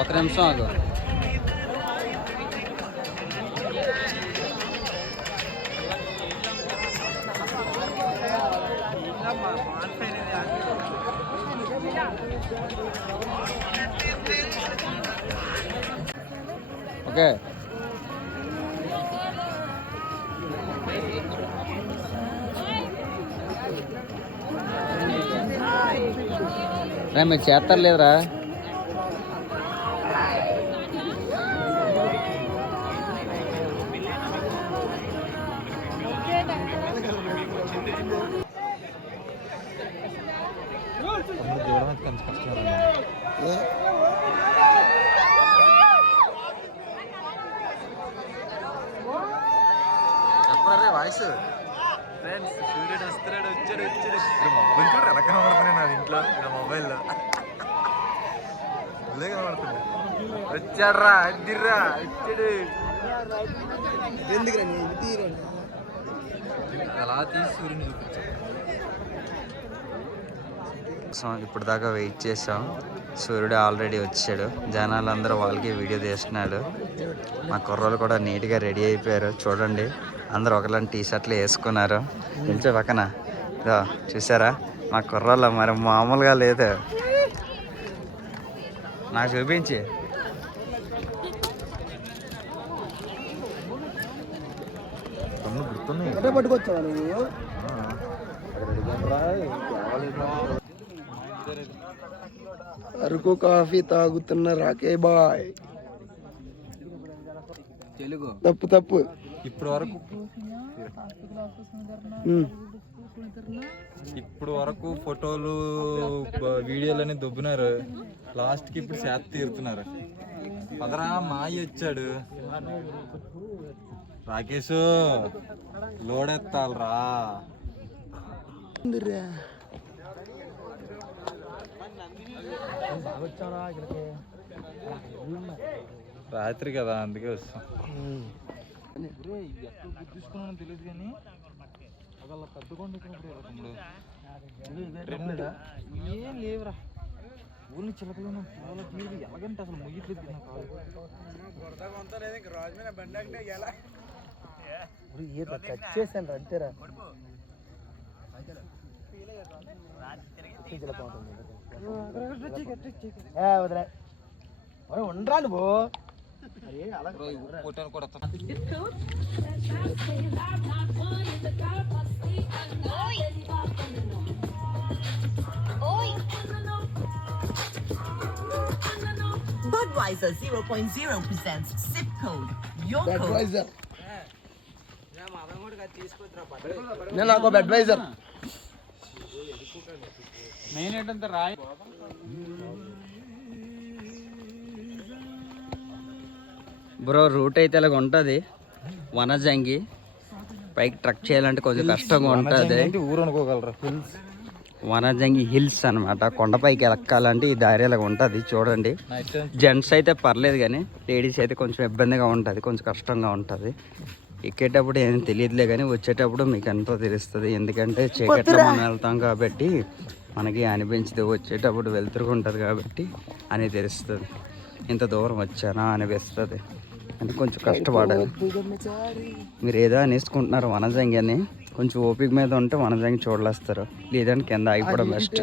ఒక నిమిషం ఆగు. ఓకే మీరు చేస్తారు లేదురా? చెప్పరే వాయిస్. ఫ్రెండ్స్ సూర్యుడు వస్తున్నాడు, వచ్చాడు మొబైల్ కూడా ఎలా కనబడుతున్నాయి నా ఇంట్లో, నా మొబైల్లో అదే కనబడుతుంది. వచ్చాడ్రా, అద్దిర్రా, వచ్చాడు. అలా తీసి సూర్యుని చూపించాడు. ఇప్పుడు దాకా వెయిట్ చేసాం. సూర్యుడు ఆల్రెడీ వచ్చాడు. జనాలందరూ వాళ్ళకి వీడియో తీస్తున్నాడు. మా కుర్రోళ్ళు కూడా నీట్గా రెడీ అయిపోయారు. చూడండి, అందరూ ఒకలాంటి టీషర్ట్లు వేసుకున్నారు. నిల్చో పక్కన ఇదో చూసారా మా కుర్రోళ్ళు మరి మామూలుగా లేదు. నాకు చూపించి అరకు కాఫీ తాగుతున్న రాకే బాయ్. తెలుగు తప్పు ఇప్పుడు వరకు ఫోటోలు వీడియోలని దొబ్బునారు. లాస్ట్కి ఇప్పుడు చేత తీరుతున్నారు. పదరా మాయి వచ్చాడు. రాకేష్ లోడెత్తాలరా. రాత్రి కదా అందుకే వస్తాం. ఎక్కడ గుర్తిస్తున్నానో తెలియదు కానీ అలా పెద్ద కొండ ఏం లేవురా. ఊరిని చిలకలు తీరు ఎలాగంటే అసలు ముయ్యట్లేదు నా కాదు. చేశాను అంతేరా. ఉండరా నువ్వు ఫోటోలు కూడా Budweiser 0.0% sip code. Your code. నేను నాకు అడ్వైజర్. మెయిన్ ఏంటంటే రాయి. బ్రో రూట్ అయితే ఇలాగ ఉంటుంది. వనజంగి పైకి ట్రక్ చేయాలంటే కొంచెం కష్టంగా ఉంటుంది. ఊరు అనుకోగలరా. వనజంగి హిల్స్ అనమాట. కొండపైకి ఎక్కాలంటే ఈ దారి ఇలాగ ఉంటుంది. చూడండి, జెంట్స్ అయితే పర్లేదు కానీ లేడీస్ అయితే కొంచెం ఇబ్బందిగా ఉంటుంది, కొంచెం కష్టంగా ఉంటుంది. ఎక్కేటప్పుడు ఏం తెలియదులే కానీ వచ్చేటప్పుడు మీకు ఎంతో తెలుస్తుంది. ఎందుకంటే చీకట్లో మనం వెళ్తాం కాబట్టి మనకి అనిపించదు. వచ్చేటప్పుడు వెళ్తురుకుంటుంది కాబట్టి అని తెలుస్తుంది. ఇంత దూరం వచ్చానా అనిపిస్తుంది. అంటే కొంచెం కష్టపడాలి. మీరు ఏదో అనేసుకుంటున్నారు వనజంగి అని. కొంచెం ఓపిక మీద ఉంటే వనజంగి చూడలేస్తారు, లేదంటే కింద ఆగిపోవడం బెస్ట్.